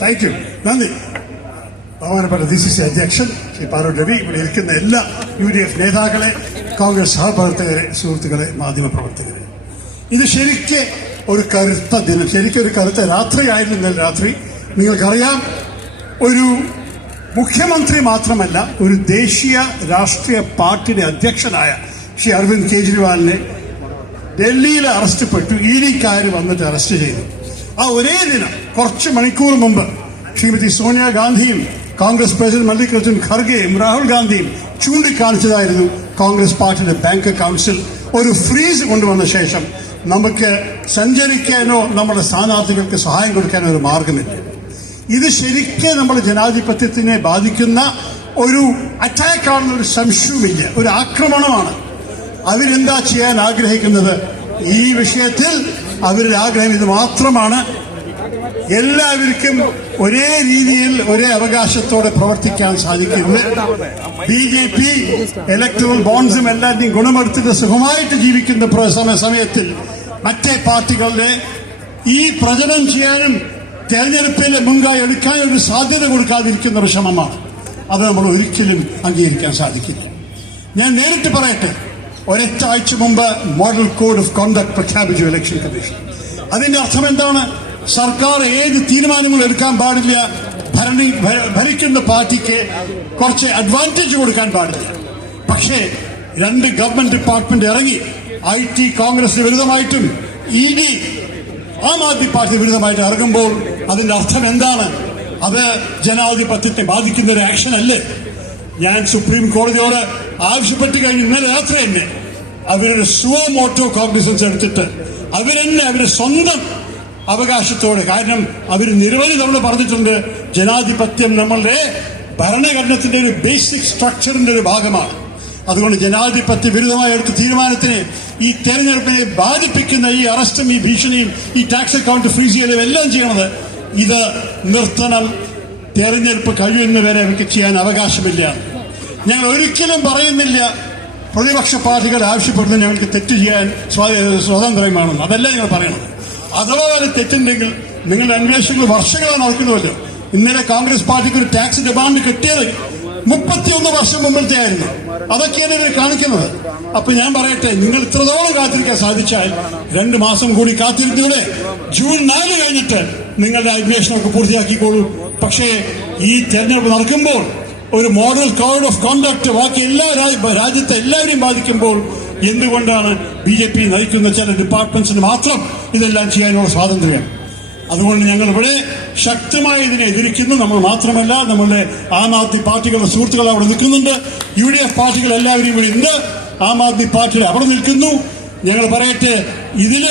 Thank you നന്ദി. ബഹുമാനപ്പെട്ട D C C അധ്യക്ഷൻ ശ്രീ പാറു രവി ഇവിടെ ഇരിക്കുന്ന എല്ലാ യു ഡി എഫ് നേതാക്കളെ കോൺഗ്രസ് സഹപ്രവർത്തകരെ സുഹൃത്തുക്കളെ മാധ്യമപ്രവർത്തകരെ. ഇത് ശരിക്ക് ഒരു കറുത്ത ദിനം ശരിക്കും ഒരു കറുത്ത രാത്രിയായിരുന്നു ഇന്നലെ രാത്രി. നിങ്ങൾക്കറിയാം ഒരു മുഖ്യമന്ത്രി മാത്രമല്ല ഒരു ദേശീയ രാഷ്ട്രീയ പാർട്ടിയുടെ അധ്യക്ഷനായ ശ്രീ അരവിന്ദ് കെജ്രിവാളിനെ ഡൽഹിയിൽ അറസ്റ്റ് പെട്ടു. ഇ ഡിക്കാർ വന്നിട്ട് അറസ്റ്റ് ചെയ്തു. ആ ഒരേ ദിനം കുറച്ച് മണിക്കൂർ മുമ്പ് ശ്രീമതി സോണിയാഗാന്ധിയും കോൺഗ്രസ് പ്രസിഡന്റ് മല്ലികാർജുൻ ഖർഗെയും രാഹുൽ ഗാന്ധിയും ചൂണ്ടിക്കാണിച്ചതായിരുന്നു കോൺഗ്രസ് പാർട്ടിയുടെ ബാങ്ക് കൗൺസിൽ. ഒരു ഫ്രീസ് കൊണ്ടുവന്ന ശേഷം നമുക്ക് സഞ്ചരിക്കാനോ നമ്മുടെ സ്ഥാനാർത്ഥികൾക്ക് സഹായം കൊടുക്കാനോ ഒരു മാർഗമില്ല ഇത് ശരിക്കും നമ്മുടെ ജനാധിപത്യത്തിനെ ബാധിക്കുന്ന ഒരു അറ്റാക്കാണെന്നൊരു സംശയവുമില്ല. ഒരു ആക്രമണമാണ്. അവരെന്താ ചെയ്യാൻ ആഗ്രഹിക്കുന്നത്? ഈ വിഷയത്തിൽ അവരുടെ ആഗ്രഹം ഇത് മാത്രമാണ്. എല്ലാവർക്കും ഒരേ രീതിയിൽ ഒരേ അവകാശത്തോടെ പ്രവർത്തിക്കാൻ സാധിക്കുന്നത് ബി ജെ പി ഇലക്ട്രൽ ബോൺസും എല്ലാവരുടെയും ഗുണമെടുത്തിട്ട് സുഖമായിട്ട് ജീവിക്കുന്ന സമയത്തിൽ മറ്റേ പാർട്ടികളുടെ ഈ പ്രചരണം ചെയ്യാനും തെരഞ്ഞെടുപ്പിലെ മുൻകായി എടുക്കാൻ ഒരു സാധ്യത കൊടുക്കാതിരിക്കുന്ന വിഷമമാണ് അത് നമ്മൾ ഒരിക്കലും അംഗീകരിക്കാൻ സാധിക്കില്ല. ഞാൻ നേരിട്ട് പറയട്ടെ. ഒരൊറ്റ ആഴ്ച മുമ്പ് മോഡൽ കോഡ് ഓഫ് കോണ്ടക്ട് പ്രഖ്യാപിച്ചു ഇലക്ഷൻ കമ്മീഷൻ അതിന്റെ അർത്ഥം എന്താണ്? സർക്കാർ ഏത് തീരുമാനങ്ങളും എടുക്കാൻ പാടില്ല? ഭരണി ഭരിക്കുന്ന പാർട്ടിക്ക് കുറച്ച് അഡ്വാന്റേജ് കൊടുക്കാൻ പാടില്ല. പക്ഷേ രണ്ട് ഗവൺമെന്റ് ഡിപ്പാർട്ട്മെന്റ് ഇറങ്ങി. I T Congress വിരുദ്ധമായിട്ടും E D Aam Aadmi Party വിരുദ്ധമായിട്ട് ഇറങ്ങുമ്പോൾ അതിന്റെ അർത്ഥം എന്താണ്? അത് ജനാധിപത്യത്തെ ബാധിക്കുന്ന ഒരു ആക്ഷൻ അല്ലേ? ഞാൻ സുപ്രീം കോടതിയോട് ആവശ്യപ്പെട്ട് കഴിഞ്ഞ് ഇന്നലെ രാത്രി തന്നെ അവരുടെ സുവോ മോട്ടോ കോഗ്നിസൻസ് എടുത്തിട്ട് അവരെന്നെ അവരുടെ സ്വന്തം അവകാശത്തോടെ കാരണം അവർ നിരവധി തവണ പറഞ്ഞിട്ടുണ്ട് ജനാധിപത്യം നമ്മളുടെ ഭരണഘടനത്തിന്റെ ഒരു ബേസിക് സ്ട്രക്ചറിന്റെ ഒരു ഭാഗമാണ്. അതുകൊണ്ട് ജനാധിപത്യ വിരുദ്ധമായ എടുത്ത തീരുമാനത്തിന് ഈ തെരഞ്ഞെടുപ്പിനെ ബാധിപ്പിക്കുന്ന ഈ അറസ്റ്റും ഈ ഭീഷണിയും ഈ ടാക്സ് അക്കൗണ്ട് ഫ്രീസ് ചെയ്യലും എല്ലാം ചെയ്യണത് ഇത് നിർത്തണം. തെരഞ്ഞെടുപ്പ് കഴിയുന്നവരെ അവർക്ക് ചെയ്യാൻ അവകാശമില്ല. ഞങ്ങൾ ഒരിക്കലും പറയുന്നില്ല. പ്രതിപക്ഷ പാർട്ടികൾ ആവശ്യപ്പെടുന്നത് ഞങ്ങൾക്ക് തെറ്റ് ചെയ്യാൻ സ്വാ- സ്വാതന്ത്ര്യമാണെന്ന്. അതല്ല ഞങ്ങൾ പറയണത്. അഥവാ അത് തെറ്റുണ്ടെങ്കിൽ നിങ്ങളുടെ അന്വേഷണങ്ങൾ വർഷങ്ങളാണ് നടക്കുന്നുവല്ലോ. ഇന്നലെ കോൺഗ്രസ് പാർട്ടിക്ക് ഒരു ടാക്സ് ഡിമാൻഡ് കിട്ടിയത് മുപ്പത്തിയൊന്ന് വർഷം മുമ്പത്തെ ആയിരുന്നു. അതൊക്കെയാണ് ഇവർ കാണിക്കുന്നത്. അപ്പൊ ഞാൻ പറയട്ടെ നിങ്ങൾ ഇത്രത്തോളം കാത്തിരിക്കാൻ സാധിച്ചാൽ രണ്ട് മാസം കൂടി കാത്തിരുത്തിയുടെ ജൂൺ നാല് കഴിഞ്ഞിട്ട് നിങ്ങളുടെ അന്വേഷണമൊക്കെ പൂർത്തിയാക്കിക്കോളൂ. പക്ഷേ ഈ തെരഞ്ഞെടുപ്പ് നടക്കുമ്പോൾ ഒരു മോഡൽ കോഡ് ഓഫ് കോണ്ടക്ട് ബാക്കി എല്ലാ രാജ്യത്തെ എല്ലാവരെയും ബാധിക്കുമ്പോൾ എന്തുകൊണ്ടാണ് ബി ജെ പി നയിക്കുന്ന ചില ഡിപ്പാർട്ട്മെന്റ്സിന് മാത്രം ഇതെല്ലാം ചെയ്യാനുള്ള സ്വാതന്ത്ര്യം? അതുകൊണ്ട് ഞങ്ങൾ ഇവിടെ ശക്തമായി ഇതിനെ എതിരിക്കുന്നു. നമ്മൾ മാത്രമല്ല നമ്മളുടെ ആം ആദ്മി പാർട്ടികളുടെ സുഹൃത്തുക്കൾ അവിടെ നിൽക്കുന്നുണ്ട്. യു ഡി എഫ് പാർട്ടികൾ എല്ലാവരും ഇവിടെ ഉണ്ട്. ആം ആദ്മി പാർട്ടികൾ അവിടെ നിൽക്കുന്നു. ഞങ്ങൾ പറയട്ടെ ഇതിൽ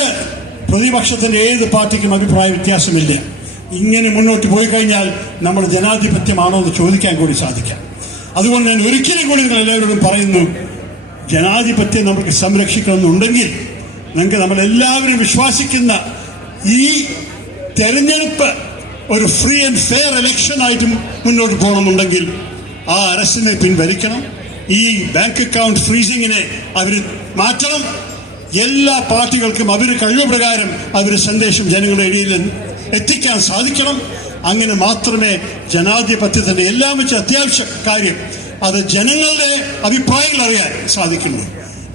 പ്രതിപക്ഷത്തിന്റെ ഏത് പാർട്ടിക്കും അഭിപ്രായ വ്യത്യാസമില്ല. ഇങ്ങനെ മുന്നോട്ട് പോയി കഴിഞ്ഞാൽ നമ്മൾ ജനാധിപത്യമാണോ എന്ന് ചോദിക്കാൻ കൂടി സാധിക്കാം. അതുകൊണ്ട് ഞാൻ ഒരിക്കലും കൂടി നിങ്ങൾ എല്ലാവരോടും പറയുന്നു ജനാധിപത്യം നമുക്ക് സംരക്ഷിക്കണമെന്നുണ്ടെങ്കിൽ നിങ്ങൾക്ക് നമ്മൾ എല്ലാവരും വിശ്വാസിക്കുന്ന ഈ തെരഞ്ഞെടുപ്പ് ഒരു ഫ്രീ ആൻഡ് ഫെയർ ഇലക്ഷൻ ആയിട്ട് മുന്നോട്ട് പോകണമെന്നുണ്ടെങ്കിൽ ആ അറസ്റ്റിനെ പിൻവലിക്കണം ഈ ബാങ്ക് അക്കൗണ്ട് ഫ്രീസിങ്ങിനെ അവർ മാറ്റണം. എല്ലാ പാർട്ടികൾക്കും അവർ കഴിവ് പ്രകാരം അവർ സന്ദേശം ജനങ്ങളുടെ ഇടയിൽ എത്തിക്കാൻ സാധിക്കണം. അങ്ങനെ മാത്രമേ ജനാധിപത്യത്തിന്റെ എല്ലാം വെച്ച് അത്യാവശ്യ കാര്യം അത് ജനങ്ങളുടെ അഭിപ്രായങ്ങൾ അറിയാൻ സാധിക്കുള്ളൂ.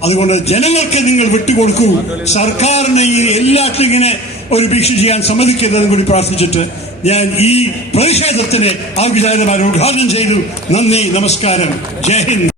അതുകൊണ്ട് ജനങ്ങൾക്ക് നിങ്ങൾ വിട്ടുകൊടുക്കൂ. സർക്കാരിന് ഈ എല്ലാറ്റിലും ഇങ്ങനെ ഒരു ഭീഷണി ചെയ്യാൻ സമ്മതിക്കരുതെന്ന് കൂടി പ്രാർത്ഥിച്ചിട്ട് ഞാൻ ഈ പ്രതിഷേധത്തിന് ആ വിചാരമാരെ ഉദ്ഘാടനം ചെയ്തു. നന്ദി നമസ്കാരം. ജയ് ഹിന്ദ്.